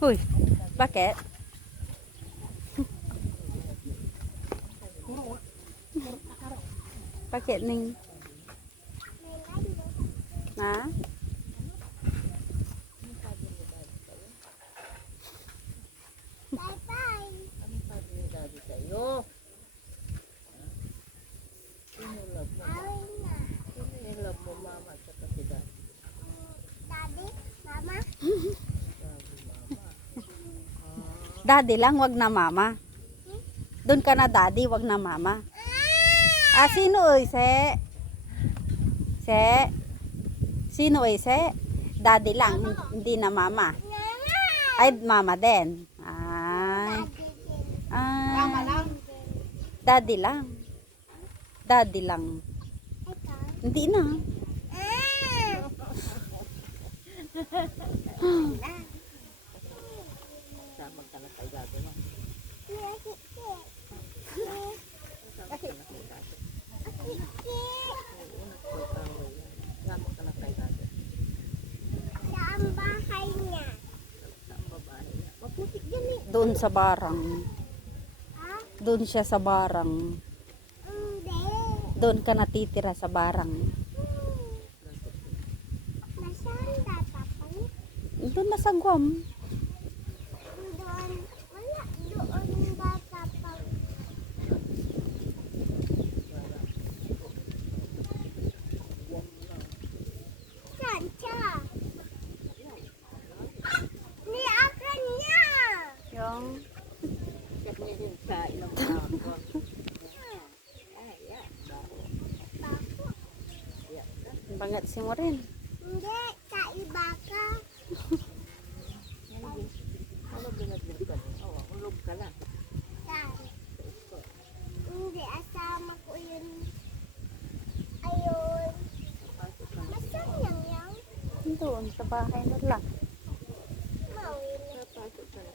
Uy, bakit? Bakit ning? Ha? Bye-bye. Ano sabi ni Daddy sa'yo? Sino love mo? Awin na. Sino yung love mo, mama at saka si Daddy? Daddy, mama. Sabi mama. Daddy lang, wag na mama. Doon ka na daddy, wag na mama. Ah, sino oy, se? Se? Sino oy, se? Daddy lang, hindi na mama. Ay, mama din. Ay. Mama Ah, lang. daddy lang. Daddy lang. Ito. Hindi na. Sama ka na kay Daddy mo. Sama ka na kay Daddy. Oo, nagpapaway yan. Sama ka na kay Daddy. Saan bahay niya? Saan babae niya? Maputik yan eh. Doon sa barang. Ha? Doon siya sa barang. Hindi. Doon ka natitira sa barang. Nasaan tatapang? Doon na sa Guam. Doon. Wala. Doon tatapang. Saan siya? Ni akin niya. Yung Check niya yun sa ilang ako. Ay, yeah. Bako. bangat si mo rin. Hindi. Kaiba ka. Ano binagyan ka niya? Oo, ulog ka na. Saan? Hindi. Asama ko yun. Ayun. Pasok ka na. Masang yang yang. Doon sa bahay nila. Mawin. Pasok ka na.